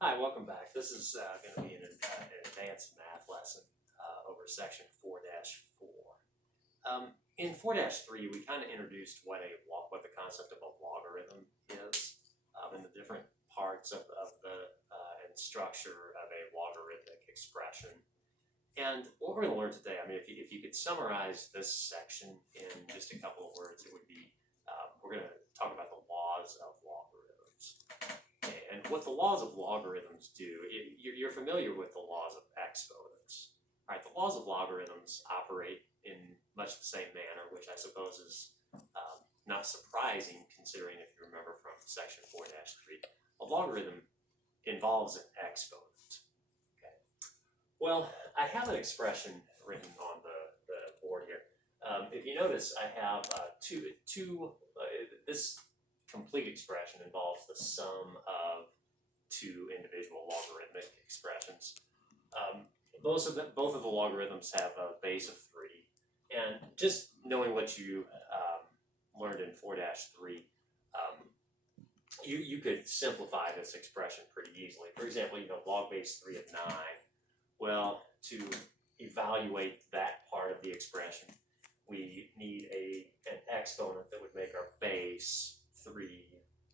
Hi, welcome back. This is going to be an advanced math lesson over section 4-4. In 4-3, we kind of introduced what the concept of a logarithm is, and the different parts of the and structure of a logarithmic expression. And what we're going to learn today, I mean, if you could summarize this section in just a couple of words, it would be we're going to talk about the laws of logarithms. Okay, and what the laws of logarithms do, you're familiar with the laws of exponents. All right, the laws of logarithms operate in much the same manner, which I suppose is not surprising considering if you remember from section 4-3. A logarithm involves an exponent. Okay. Well, I have an expression written on the board here. If you notice, I have this complete expression involves the sum of two individual logarithmic expressions. Both of the logarithms have a base of 3, and just knowing what you learned in 4-3, you could simplify this expression pretty easily. For example, log base 3 of 9. Well, to evaluate that part of the expression, we need an exponent that would make our base 3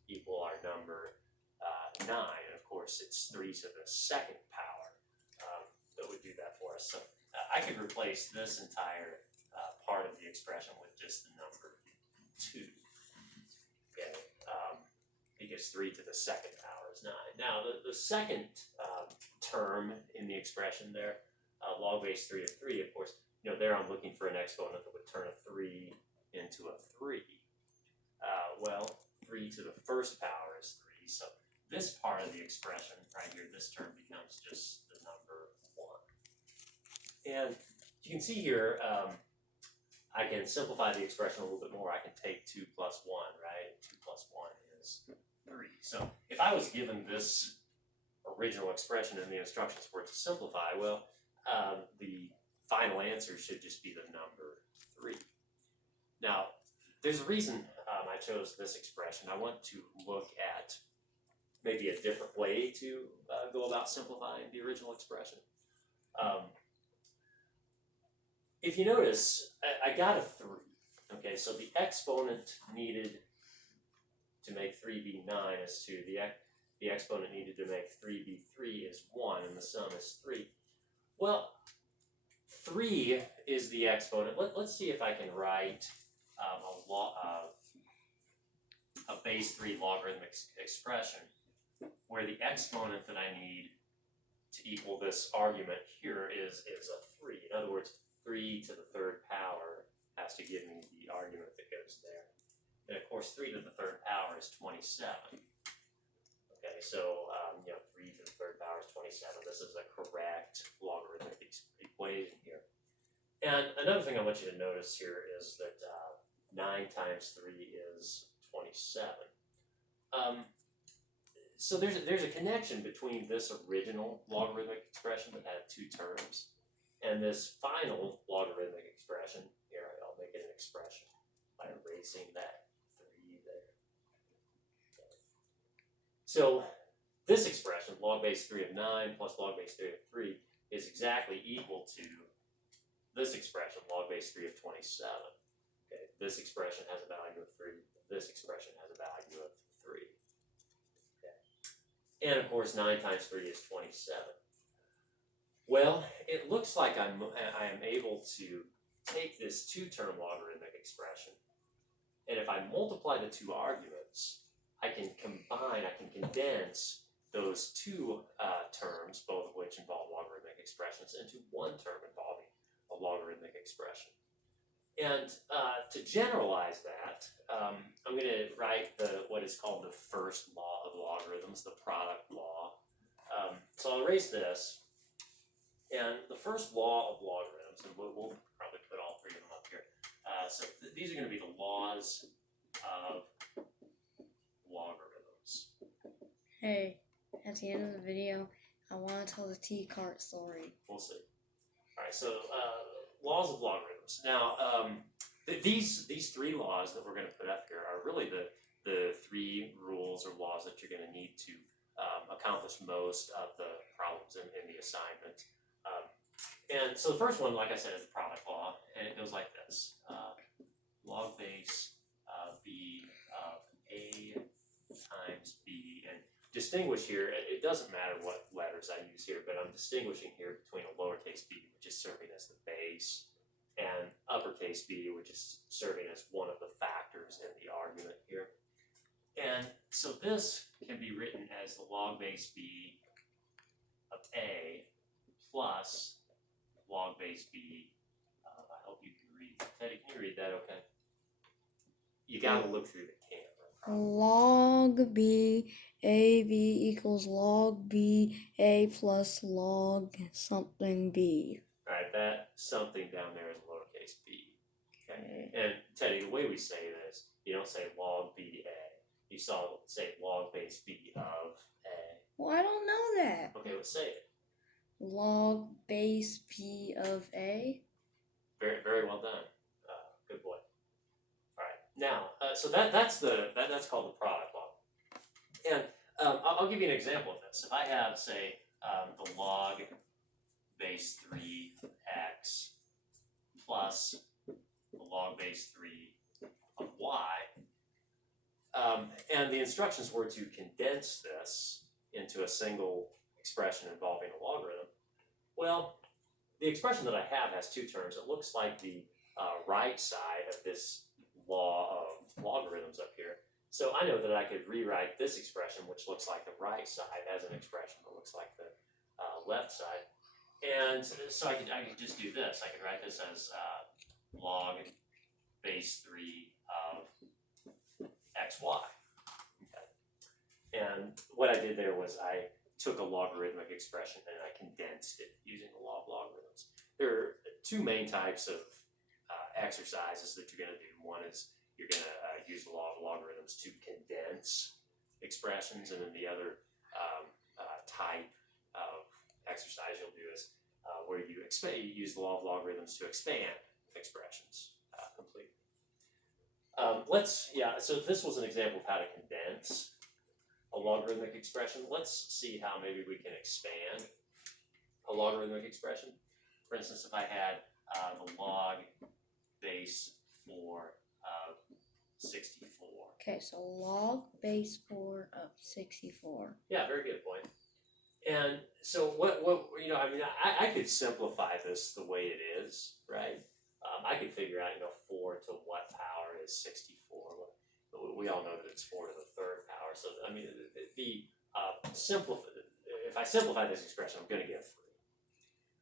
equal our number 9. And of course, it's 3 to the second power that would do that for us. So I could replace this entire part of the expression with just the number 2. Okay, because 3 to the second power is 9. Now, the second term in the expression there, log base 3 of 3, of course, there I'm looking for an exponent that would turn a 3 into a 3. Well, 3 to the first power is 3, so this part of the expression right here, this term becomes just the number 1. And you can see here, I can simplify the expression a little bit more. I can take 2 plus 1, right? 2 plus 1 is 3. So if I was given this original expression in the instructions for it to simplify, well, the final answer should just be the number 3. Now, there's a reason I chose this expression. I want to look at maybe a different way to go about simplifying the original expression. If you notice, I got a 3. Okay, so the exponent needed to make 3 be 9 is 2. The exponent needed to make 3 be 3 is 1, and the sum is 3. Well, 3 is the exponent. Let's see if I can write a base 3 logarithmic expression where the exponent that I need to equal this argument here is a 3. In other words, 3 to the third power has to give me the argument that goes there. And of course, 3 to the third power is 27. Okay, so 3 to the third power is 27. This is a correct logarithmic equation here. And another thing I want you to notice here is that 9 times 3 is 27. So there's a connection between this original logarithmic expression that had 2 terms and this final logarithmic expression. Here, I'll make it an expression by erasing that 3 there. Okay. So this expression, log base 3 of 9 plus log base 3 of 3, is exactly equal to this expression, log base 3 of 27. Okay, this expression has a value of 3. This expression has a value of 3. Okay. And of course, 9 times 3 is 27. Well, it looks like I am able to take this 2-term logarithmic expression, and if I multiply the 2 arguments, I can condense those 2 terms, both of which involve logarithmic expressions, into 1 term involving a logarithmic expression. And to generalize that, I'm going to write what is called the first law of logarithms, the product law. So I'll erase this. And the first law of logarithms, and we'll probably put all 3 of them up here. So these are going to be the laws of logarithms. Hey, at the end of the video, I want to tell the T-cart story. We'll see. All right, so laws of logarithms. Now, these 3 laws that we're going to put up here are really the 3 rules or laws that you're going to need to accomplish most of the problems in the assignment. And so the first one, like I said, is the product law, and it goes like this. Log base b of a times b, and distinguish here, it doesn't matter what letters I use here, but I'm distinguishing here between a lowercase b, which is serving as the base, and uppercase b, which is serving as one of the factors in the argument here. And so this can be written as the log base b of a plus log base b. I hope you can read. Teddy, can you read that okay? You gotta look through the camera. Probably. Log b ab equals log b a plus log something b. Alright, that something down there is lowercase b. Okay. And Teddy, the way we say this, you don't say log b a. You say log base b of a. Well, I don't know that. Okay, let's say it. Log base b of a. Very, very well done. Good boy. All right. Now, so that's called the product law. And I'll give you an example of this. If I have, say, the log base 3x plus the log base 3 of y, and the instructions were to condense this into a single expression involving a logarithm, well, the expression that I have has two terms. It looks like the right side of this law of logarithms up here. So I know that I could rewrite this expression, which looks like the right side, as an expression that looks like the left side. And so I could just do this. I could write this as log base 3 of xy. Okay. And what I did there was I took a logarithmic expression and I condensed it using the law of logarithms. There are two main types of exercises that you're going to do. One is you're going to use the law of logarithms to condense expressions, and then the other type of exercise you'll do is where you use the law of logarithms to expand expressions completely. So this was an example of how to condense a logarithmic expression. Let's see how maybe we can expand a logarithmic expression. For instance, if I had the log base 4 of 64. Okay, so log base 4 of 64. Yeah, very good point. And so what I could simplify this the way it is, right? I could figure out, 4 to what power is 64. We all know that it's 4 to the third power. So, if I simplify this expression, I'm going to get 3.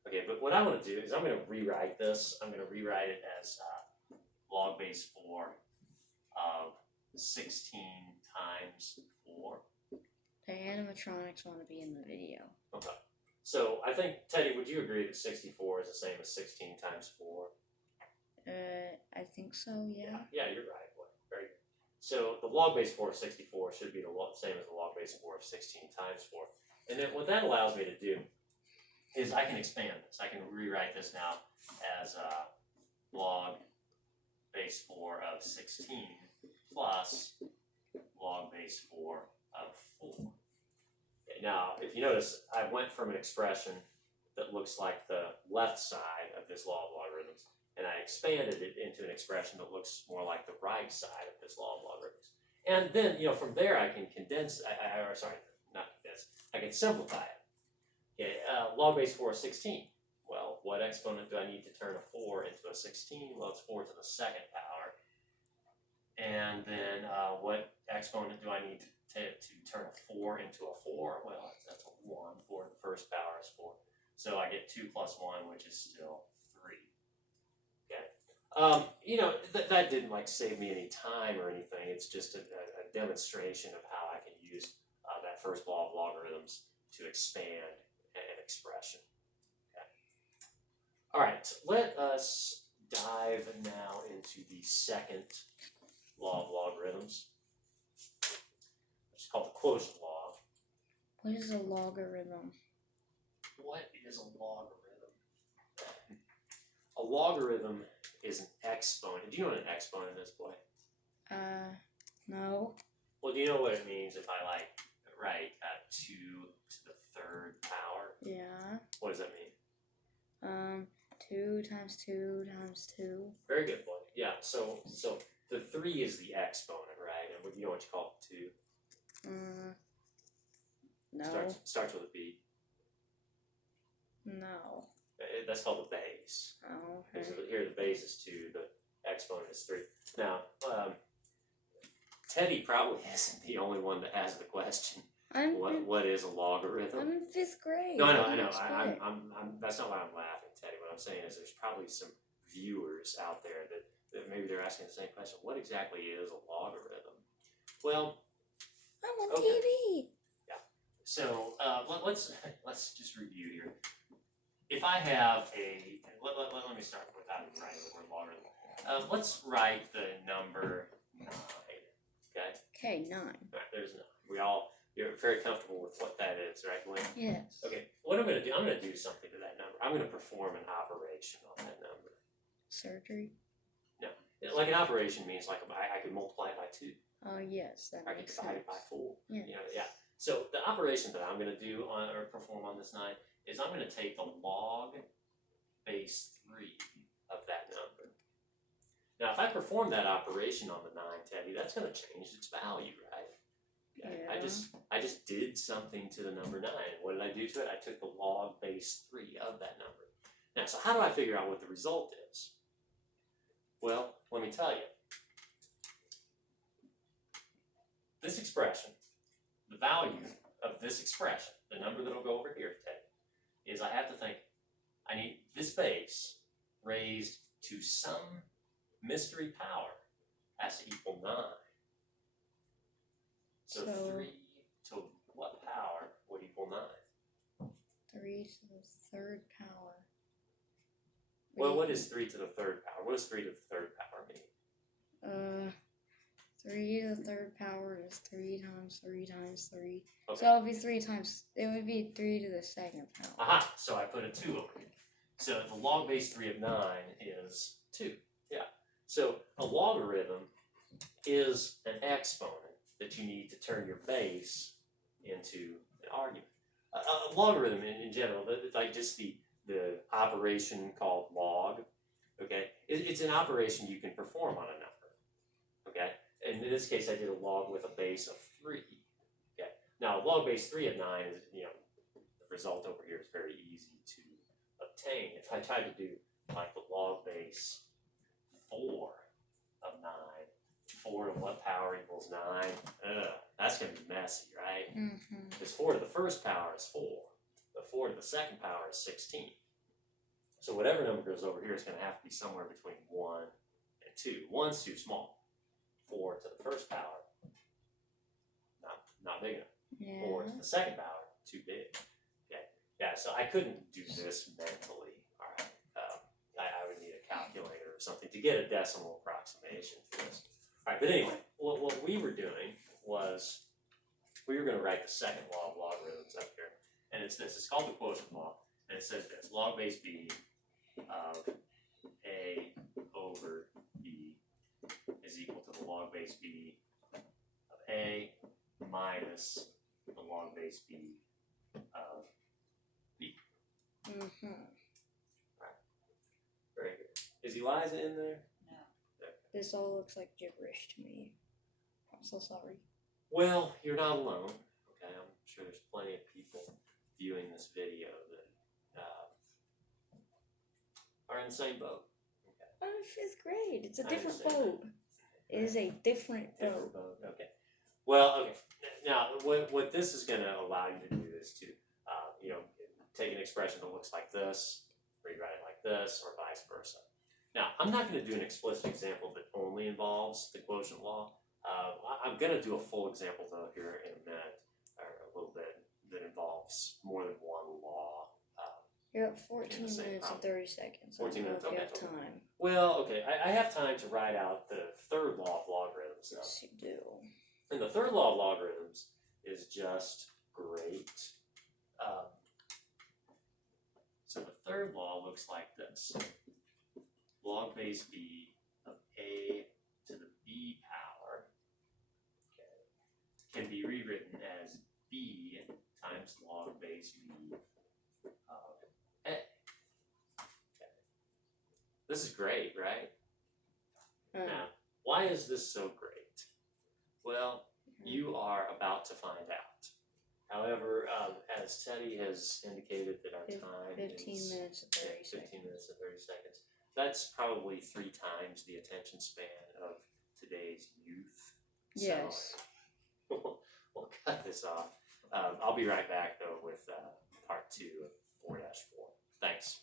Okay, but what I want to do is I'm going to rewrite this. I'm going to rewrite it as log base 4 of 16 times 4. The animatronics want to be in the video. Okay. So I think, Teddy, would you agree that 64 is the same as 16 times 4? I think so, yeah. Yeah, you're right. Well, very good. So the log base 4 of 64 should be the same as the log base 4 of 16 times 4. And then what that allows me to do is I can expand this. I can rewrite this now as log base 4 of 16 plus log base 4 of 4. Okay, now, if you notice, I went from an expression that looks like the left side of this law of logarithms, and I expanded it into an expression that looks more like the right side of this law of logarithms. And then, from there I can condense, I can simplify it. Okay, log base 4 of 16. Well, what exponent do I need to turn a 4 into a 16? Well, it's 4 to the second power. And then what exponent do I need to turn a 4 into a 4? Well, that's a 1. 4 to the first power is 4. So I get 2 plus 1, which is still 3. Okay. That didn't save me any time or anything. It's just a demonstration of how I can use that first law of logarithms to expand an expression. Okay. All right, let us dive now into the second law of logarithms, which is called the quotient law. What is a logarithm? What is a logarithm? A logarithm is an exponent. Do you know what an exponent is, boy? No. Well, do you know what it means if I write 2 times 2 times 2. Very good boy. Yeah. So the 3 is the exponent, right? And what you know what you call it 2? No. Starts with a B. No. That's called the base. Oh, Because okay. here the base is 2, the exponent is 3. Now, Teddy probably isn't the only one that has the question. What is a logarithm? I'm in 5th grade. No, I know. What do you expect? I'm. That's not why I'm laughing, Teddy. What I'm saying is, there's probably some viewers out there that maybe they're asking the same question. What exactly is a logarithm? Well, I'm on okay. TV. Yeah. So let's just review here. If I have a let me start without writing the word logarithm. Let's write the number 9. Okay. Okay, 9. All right. There's 9. You're very comfortable with what that is, right, Gwen? Yes. Okay, what I'm going to do, I'm going to do something to that number. I'm going to perform an operation on that number. Surgery? No, like an operation means like I could multiply it by 2. Oh, yes, that I could makes divide sense. it by 4. Yeah. You know, yeah. So the operation that I'm going to do or perform on this 9 is I'm going to take the log base 3 of that number. Now, if I perform that operation on the 9, Teddy, that's going to change its value, right? Okay. Yeah. I just did something to the number 9. What did I do to it? I took the log base 3 of that number. Now, so how do I figure out what the result is? Well, let me tell you. This expression, the value of this expression, the number that'll go over here, Teddy, is I have to think, I need this base raised to some mystery power has to equal 9. So 3 to what power would equal 9? 3 to the 3rd power. Well, what is 3 to the 3rd power? What does 3 to the 3rd power mean? 3 to the 3rd power is 3 times 3 times 3. Okay. So it would be 3 times, it would be 3 to the 2nd power. Aha! So I put a 2 over here. So the log base 3 of 9 is 2. Yeah. So a logarithm is an exponent that you need to turn your base into an argument. A logarithm in general, like just the operation called log, okay? It's an operation you can perform on a number, okay? And in this case, I did a log with a base of 3, okay? Now, log base 3 of 9 is, the result over here is very easy to obtain. If I tried to do like the log base 4 of 9, 4 to what power equals 9? That's going to be messy, right? Mm-hmm. Because 4 to the 1st power is 4. The 4 to the 2nd power is 16. So whatever number goes over here is going to have to be somewhere between 1 and 2. 1's too small. 4 to the 1st power, not big enough. Yeah. 4 to the 2nd power, too big. Okay. Yeah, so I couldn't do this mentally. All right. I would need a calculator or something to get a decimal approximation for this. All right, but anyway, what we were doing was we were going to write the second law of logarithms up here. And it's this. It's called the quotient law. And it says this. Log base b of a over b is equal to the log base b of a minus the log base b of b. Mm-hmm. Right. Very good. Is Eliza in there? No. Okay. This all looks like gibberish to me. I'm so sorry. Well, you're not alone. Okay, I'm sure there's plenty of people viewing this video that are in the same boat. Okay. I'm in 5th grade. It's a I different understand boat. It is a different Different boat. boat. Okay. Well, okay. Now, what this is going to allow you to do is to, take an expression that looks like this, rewrite it like this, or vice versa. Now, I'm not going to do an explicit example that only involves the quotient law. I'm going to do a full example, though, here in a minute, or a little bit, that involves more than one law. You're at 14 the same minutes and problem. 30 seconds. 14 I don't minutes, know if you okay, have okay. time. Well, okay, I have time to write out the third law of logarithms, though. Yes, you do. And the third law of logarithms is just great. So the third law looks like this. Log base b of a to the b power can be rewritten as b times log base b of a. Okay. This is great, right? Uh, Now, why is this so great? Well, you are about to find out. However, as Teddy has indicated that our time 15 is minutes and 30 15 seconds. minutes and 30 seconds. That's probably 3 times the attention span of today's youth. Yes. So we'll cut this off. I'll be right back though with part 2 of 4-4. Thanks.